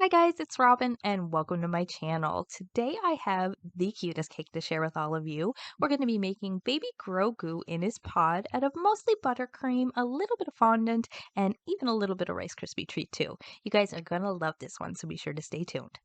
Hi guys, it's Robyn and welcome to my channel. Today I have the cutest cake to share with all of you. We're going to be making baby Grogu in his pod out of mostly buttercream, a little bit of fondant, and even a little bit of Rice Krispie treat too. You guys are going to love this one, so be sure to stay tuned.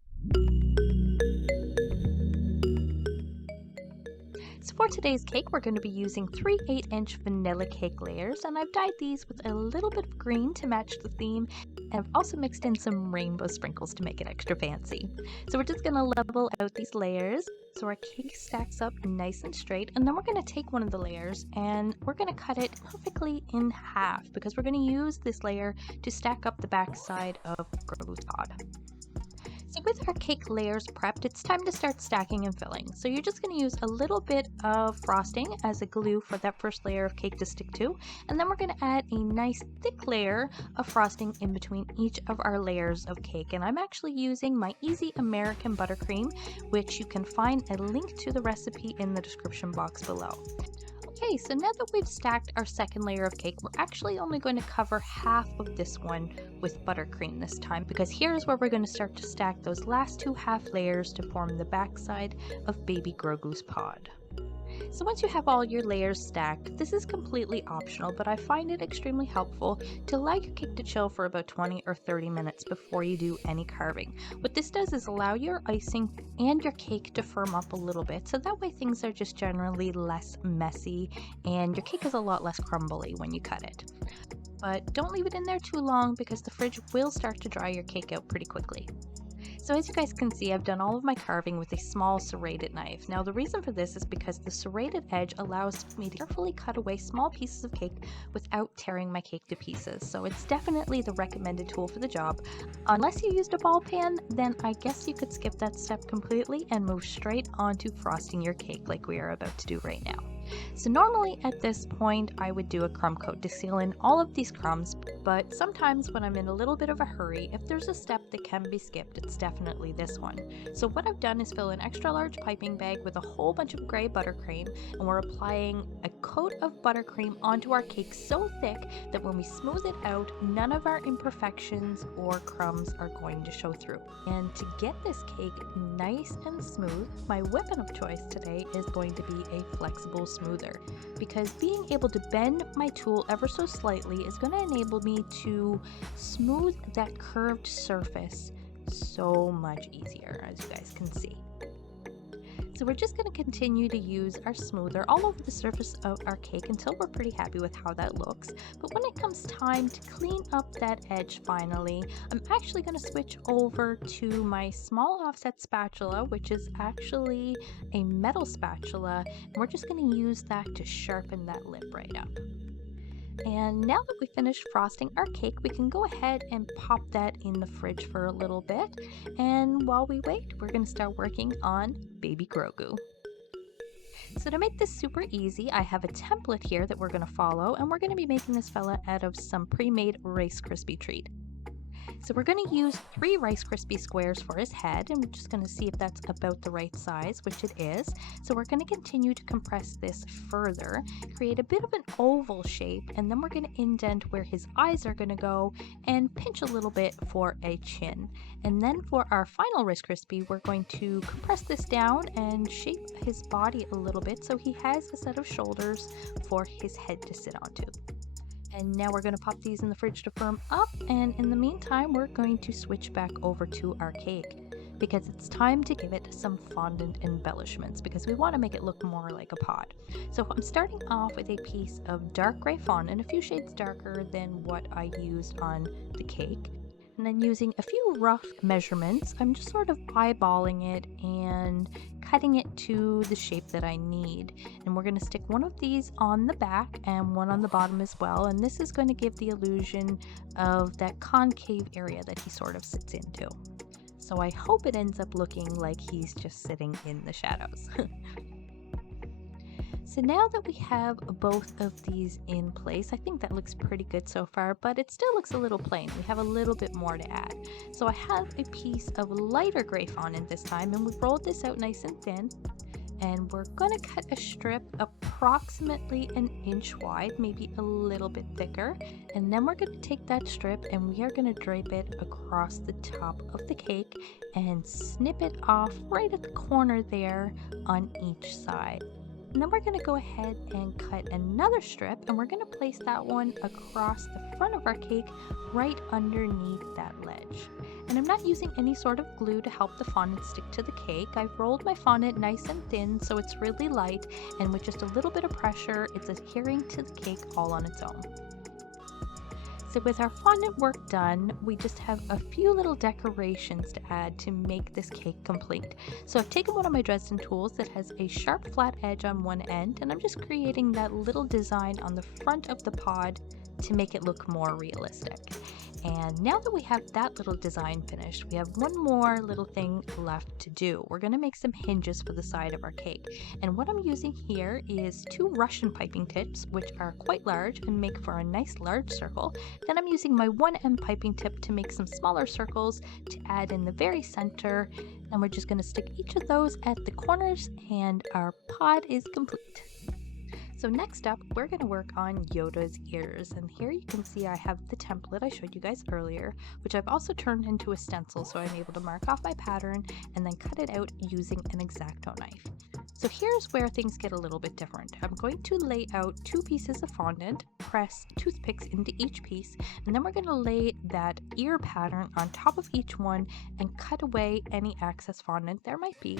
So for today's cake, we're going to be using 3 8-inch vanilla cake layers, and I've dyed these with a little bit of green to match the theme, and I've also mixed in some rainbow sprinkles to make it extra fancy. So we're just going to level out these layers so our cake stacks up nice and straight, and then we're going to take one of the layers and we're going to cut it perfectly in half because we're going to use this layer to stack up the back side of Grogu's pod. So with our cake layers prepped, it's time to start stacking and filling. So you're just going to use a little bit of frosting as a glue for that first layer of cake to stick to. And then we're going to add a nice thick layer of frosting in between each of our layers of cake. And I'm actually using my Easy American Buttercream, which you can find a link to the recipe in the description box below. Okay, so now that we've stacked our second layer of cake, we're actually only going to cover half of this one with buttercream this time, because here's where we're going to start to stack those last 2 half layers to form the backside of baby Grogu's pod. So once you have all your layers stacked, this is completely optional, but I find it extremely helpful to allow your cake to chill for about 20 or 30 minutes before you do any carving. What this does is allow your icing and your cake to firm up a little bit, so that way things are just generally less messy and your cake is a lot less crumbly when you cut it. But don't leave it in there too long because the fridge will start to dry your cake out pretty quickly. So as you guys can see, I've done all of my carving with a small serrated knife. Now the reason for this is because the serrated edge allows me to carefully cut away small pieces of cake without tearing my cake to pieces. So it's definitely the recommended tool for the job. Unless you used a ball pan, then I guess you could skip that step completely and move straight onto frosting your cake like we are about to do right now. So normally at this point I would do a crumb coat to seal in all of these crumbs, but sometimes when I'm in a little bit of a hurry, if there's a step that can be skipped, it's definitely this one. So what I've done is fill an extra large piping bag with a whole bunch of gray buttercream, and we're applying a coat of buttercream onto our cake so thick that when we smooth it out, none of our imperfections or crumbs are going to show through. And to get this cake nice and smooth, my weapon of choice today is going to be a flexible smoother, because being able to bend my tool ever so slightly is going to enable me to smooth that curved surface so much easier, as you guys can see. So we're just going to continue to use our smoother all over the surface of our cake until we're pretty happy with how that looks. But when it comes time to clean up that edge finally, I'm actually going to switch over to my small offset spatula, which is actually a metal spatula, and we're just going to use that to sharpen that lip right up. And now that we finished frosting our cake, we can go ahead and pop that in the fridge for a little bit. And while we wait, we're going to start working on baby Grogu. So to make this super easy, I have a template here that we're going to follow, and we're going to be making this fella out of some pre-made Rice Krispie treat. So we're going to use 3 Rice Krispie squares for his head, and we're just going to see if that's about the right size, which it is. So we're going to continue to compress this further, create a bit of an oval shape, and then we're going to indent where his eyes are going to go and pinch a little bit for a chin. And then for our final Rice Krispie, we're going to compress this down and shape his body a little bit so he has a set of shoulders for his head to sit onto. And now we're going to pop these in the fridge to firm up, and in the meantime we're going to switch back over to our cake because it's time to give it some fondant embellishments because we want to make it look more like a pod. So I'm starting off with a piece of dark gray fondant, a few shades darker than what I used on the cake. And then using a few rough measurements, I'm just sort of eyeballing it and cutting it to the shape that I need. And we're going to stick one of these on the back and one on the bottom as well. And this is going to give the illusion of that concave area that he sort of sits into. So I hope it ends up looking like he's just sitting in the shadows. So now that we have both of these in place, I think that looks pretty good so far, but it still looks a little plain. We have a little bit more to add. So I have a piece of lighter gray fondant this time, and we've rolled this out nice and thin. and we're going to cut a strip approximately an inch wide, maybe a little bit thicker, and then we're going to take that strip and we are going to drape it across the top of the cake and snip it off right at the corner there on each side. And then we're going to go ahead and cut another strip, and we're going to place that one across the front of our cake right underneath that ledge. And I'm not using any sort of glue to help the fondant stick to the cake. I've rolled my fondant nice and thin so it's really light, and with just a little bit of pressure it's adhering to the cake all on its own. So with our fondant work done, we just have a few little decorations to add to make this cake complete. So I've taken one of my Dresden tools that has a sharp flat edge on one end, and I'm just creating that little design on the front of the pod to make it look more realistic. And now that we have that little design finished, we have one more little thing left to do. We're going to make some hinges for the side of our cake. And what I'm using here is 2 Russian piping tips, which are quite large and make for a nice large circle. Then I'm using my 1M piping tip to make some smaller circles to add in the very center. And we're just going to stick each of those at the corners, and our pod is complete. So next up, we're going to work on Yoda's ears, and here you can see I have the template I showed you guys earlier, which I've also turned into a stencil so I'm able to mark off my pattern and then cut it out using an X-Acto knife. So here's where things get a little bit different. I'm going to lay out 2 pieces of fondant, press toothpicks into each piece, and then we're going to lay that ear pattern on top of each one and cut away any excess fondant there might be,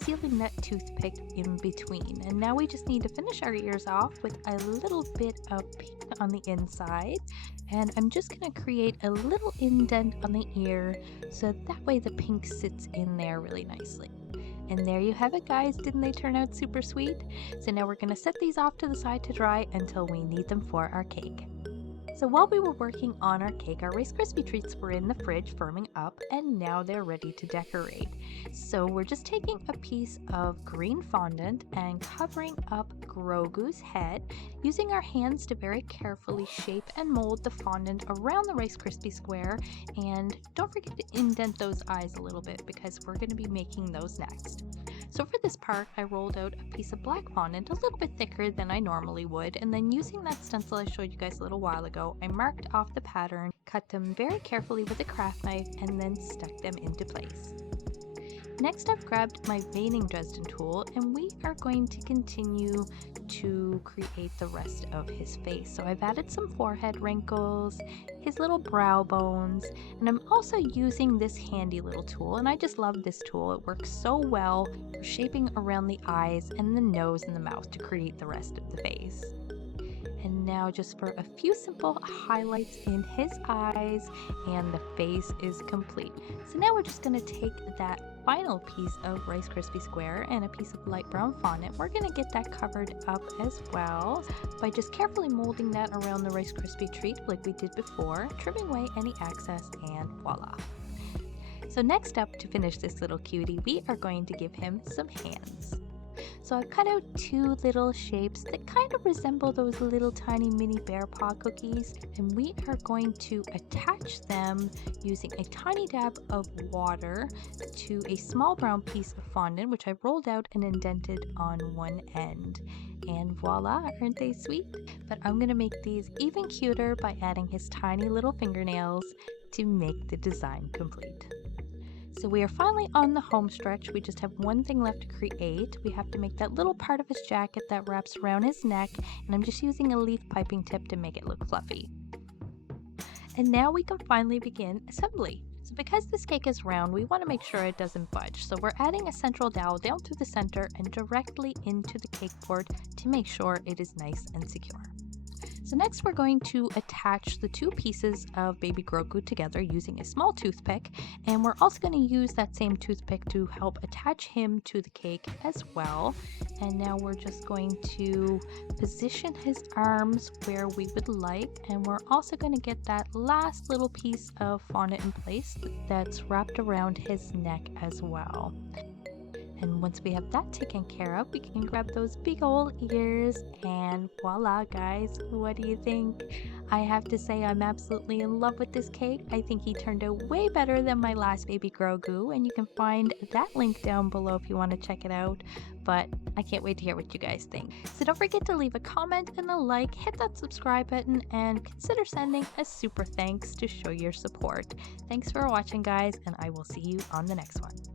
sealing that toothpick in between. And now we just need to finish our ears off with a little bit of pink on the inside, and I'm just going to create a little indent on the ear so that way the pink sits in there really nicely. And there you have it, guys. Didn't they turn out super sweet? So now we're going to set these off to the side to dry until we need them for our cake. So while we were working on our cake, our Rice Krispie treats were in the fridge firming up, and now they're ready to decorate. So we're just taking a piece of green fondant and covering up Grogu's head, using our hands to very carefully shape and mold the fondant around the Rice Krispie square. And don't forget to indent those eyes a little bit because we're going to be making those next. So for this part, I rolled out a piece of black fondant a little bit thicker than I normally would, and then using that stencil I showed you guys a little while ago, I marked off the pattern, cut them very carefully with a craft knife, and then stuck them into place. Next, I've grabbed my veining Dresden tool, and we are going to continue to create the rest of his face. So I've added some forehead wrinkles, his little brow bones, and I'm also using this handy little tool, and I just love this tool. It works so well for shaping around the eyes and the nose and the mouth to create the rest of the face. And now just for a few simple highlights in his eyes, and the face is complete. So now we're just going to take that final piece of Rice Krispie square and a piece of light brown fondant. We're going to get that covered up as well by just carefully molding that around the Rice Krispie treat like we did before, trimming away any excess, and voila. So next up, to finish this little cutie, we are going to give him some hands. So I've cut out 2 little shapes that kind of resemble those little tiny mini bear paw cookies, and we are going to attach them using a tiny dab of water to a small brown piece of fondant, which I rolled out and indented on one end. And voila, aren't they sweet? But I'm going to make these even cuter by adding his tiny little fingernails to make the design complete. So we are finally on the home stretch. We just have one thing left to create. We have to make that little part of his jacket that wraps around his neck, and I'm just using a leaf piping tip to make it look fluffy. And now we can finally begin assembly. So because this cake is round, we want to make sure it doesn't budge. So we're adding a central dowel down through the center and directly into the cake board to make sure it is nice and secure. So next we're going to attach the 2 pieces of baby Grogu together using a small toothpick, and we're also going to use that same toothpick to help attach him to the cake as well. And now we're just going to position his arms where we would like, and we're also going to get that last little piece of fondant in place that's wrapped around his neck as well. And once we have that taken care of, we can grab those big old ears, and voila guys, what do you think? I have to say I'm absolutely in love with this cake. I think he turned out way better than my last baby Grogu, and you can find that link down below if you want to check it out. But I can't wait to hear what you guys think. So don't forget to leave a comment and a like, hit that subscribe button, and consider sending a super thanks to show your support. Thanks for watching guys, and I will see you on the next one.